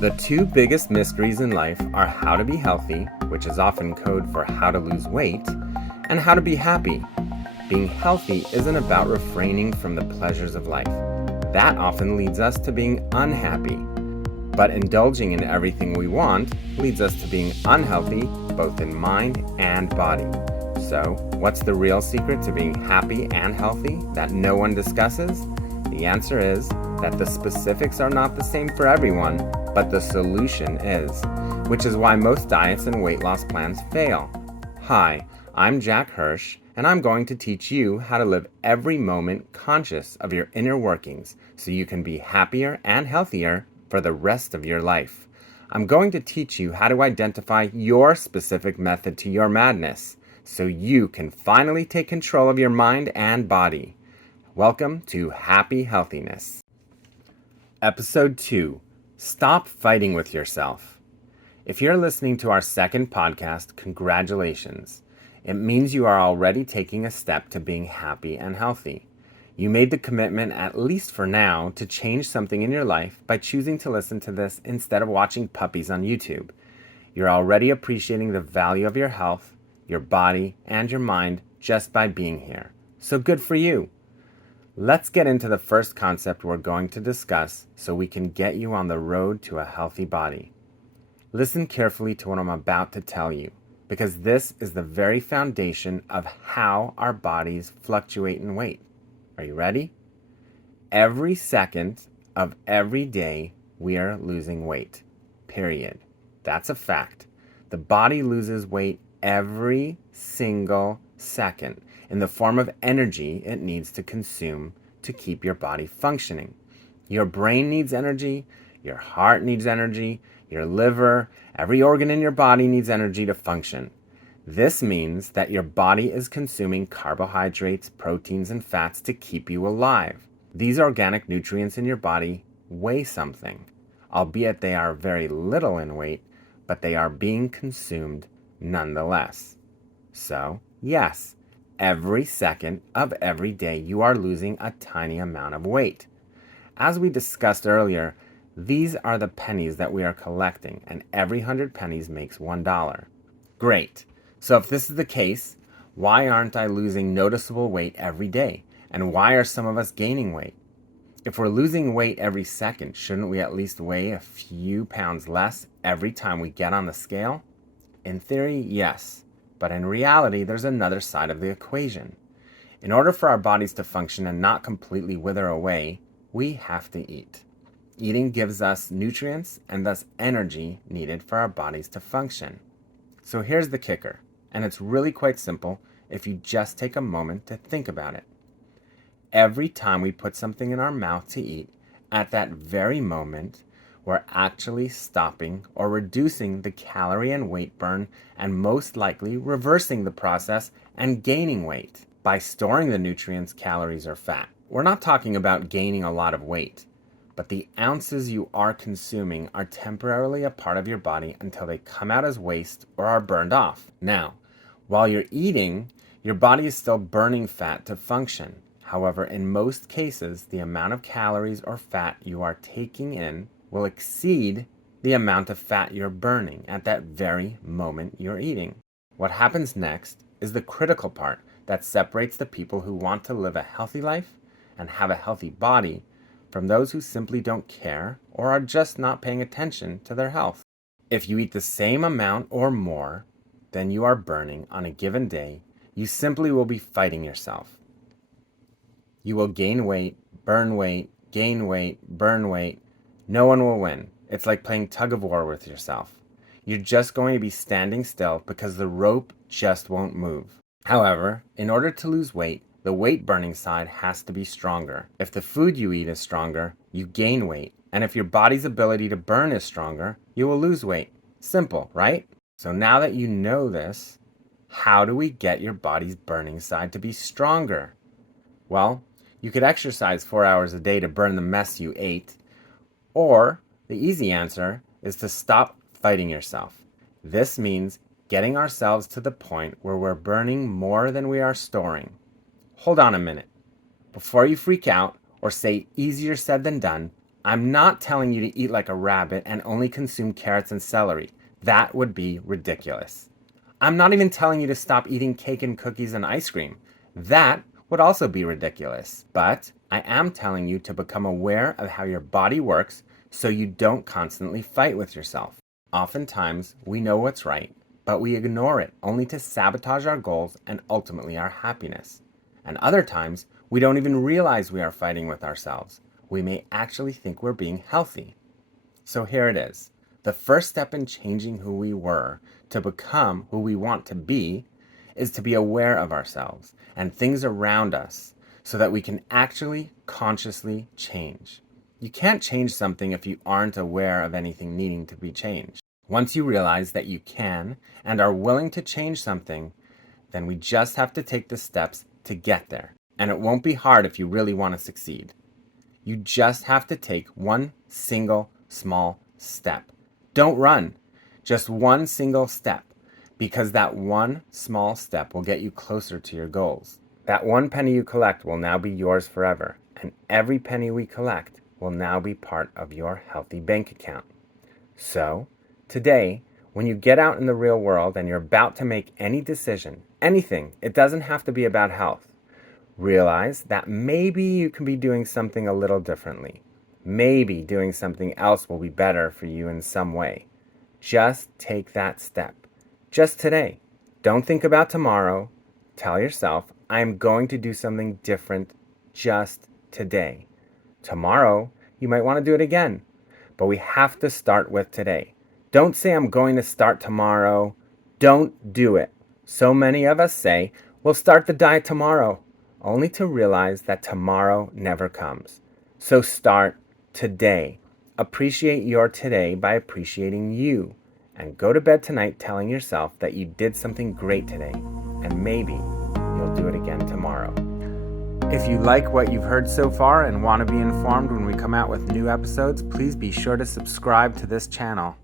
The two biggest mysteries in life are how to be healthy, which is often code for how to lose weight, and how to be happy. Being healthy isn't about refraining from the pleasures of life. That often leads us to being unhappy. But indulging in everything we want leads us to being unhealthy, both in mind and body. So, what's the real secret to being happy and healthy that no one discusses? The answer is that the specifics are not the same for everyone, but the solution is, which is why most diets and weight loss plans fail. Hi, I'm Jack Hirsch, and I'm going to teach you how to live every moment conscious of your inner workings so you can be happier and healthier for the rest of your life. I'm going to teach you how to identify your specific method to your madness so you can finally take control of your mind and body. Welcome to Happy Healthiness. Episode 2. Stop fighting with yourself. If you're listening to our second podcast, congratulations. It means you are already taking a step to being happy and healthy. You made the commitment, at least for now, to change something in your life by choosing to listen to this instead of watching puppies on YouTube. You're already appreciating the value of your health, your body, and your mind just by being here. So good for you. Let's get into the first concept we're going to discuss so we can get you on the road to a healthy body. Listen carefully to what I'm about to tell you, because this is the very foundation of how our bodies fluctuate in weight. Are you ready? Every second of every day, we are losing weight. Period. That's a fact. The body loses weight every single second in the form of energy it needs to consume to keep your body functioning. Your brain needs energy, your heart needs energy, your liver, every organ in your body needs energy to function. This means that your body is consuming carbohydrates, proteins, and fats to keep you alive. These organic nutrients in your body weigh something, albeit they are very little in weight, but they are being consumed nonetheless. So, yes, every second of every day you are losing a tiny amount of weight. As we discussed earlier, these are the pennies that we are collecting, and every 100 pennies makes $1. Great. So if this is the case, why aren't I losing noticeable weight every day? And why are some of us gaining weight? If we're losing weight every second, shouldn't we at least weigh a few pounds less every time we get on the scale? In theory, yes. But in reality, there's another side of the equation. In order for our bodies to function and not completely wither away, we have to eat. Eating gives us nutrients and thus energy needed for our bodies to function. So here's the kicker, and it's really quite simple if you just take a moment to think about it. Every time we put something in our mouth to eat, at that very moment, we're actually stopping or reducing the calorie and weight burn and most likely reversing the process and gaining weight by storing the nutrients, calories, or fat. We're not talking about gaining a lot of weight, but the ounces you are consuming are temporarily a part of your body until they come out as waste or are burned off. Now, while you're eating, your body is still burning fat to function. However, in most cases, the amount of calories or fat you are taking in will exceed the amount of fat you're burning at that very moment you're eating. What happens next is the critical part that separates the people who want to live a healthy life and have a healthy body from those who simply don't care or are just not paying attention to their health. If you eat the same amount or more than you are burning on a given day, you simply will be fighting yourself. You will gain weight, burn weight, gain weight, burn weight. No one will win. It's like playing tug of war with yourself. You're just going to be standing still because the rope just won't move. However, in order to lose weight, the weight burning side has to be stronger. If the food you eat is stronger, you gain weight. And if your body's ability to burn is stronger, you will lose weight. Simple, right? So now that you know this, how do we get your body's burning side to be stronger? Well, you could exercise 4 hours a day to burn the mess you ate. Or the easy answer is to stop fighting yourself. This means getting ourselves to the point where we're burning more than we are storing. Hold on a minute. Before you freak out or say easier said than done, I'm not telling you to eat like a rabbit and only consume carrots and celery. That would be ridiculous. I'm not even telling you to stop eating cake and cookies and ice cream. That would also be ridiculous. But I am telling you to become aware of how your body works so you don't constantly fight with yourself. Oftentimes, we know what's right, but we ignore it only to sabotage our goals and ultimately our happiness. And other times, we don't even realize we are fighting with ourselves. We may actually think we're being healthy. So here it is. The first step in changing who we were to become who we want to be is to be aware of ourselves and things around us so that we can actually consciously change. You can't change something if you aren't aware of anything needing to be changed. Once you realize that you can and are willing to change something, then we just have to take the steps to get there. And it won't be hard if you really want to succeed. You just have to take one single small step. Don't run, just one single step, because that one small step will get you closer to your goals. That one penny you collect will now be yours forever, and every penny we collect will now be part of your healthy bank account. So, today, when you get out in the real world and you're about to make any decision, anything, it doesn't have to be about health, realize that maybe you can be doing something a little differently. Maybe doing something else will be better for you in some way. Just take that step. Just today. Don't think about tomorrow. Tell yourself, I am going to do something different just today. Tomorrow, you might want to do it again. But we have to start with today. Don't say I'm going to start tomorrow. Don't do it. So many of us say, we'll start the diet tomorrow, only to realize that tomorrow never comes. So start today. Appreciate your today by appreciating you. And go to bed tonight telling yourself that you did something great today. And maybe you'll do it again tomorrow. If you like what you've heard so far and want to be informed when we come out with new episodes, please be sure to subscribe to this channel.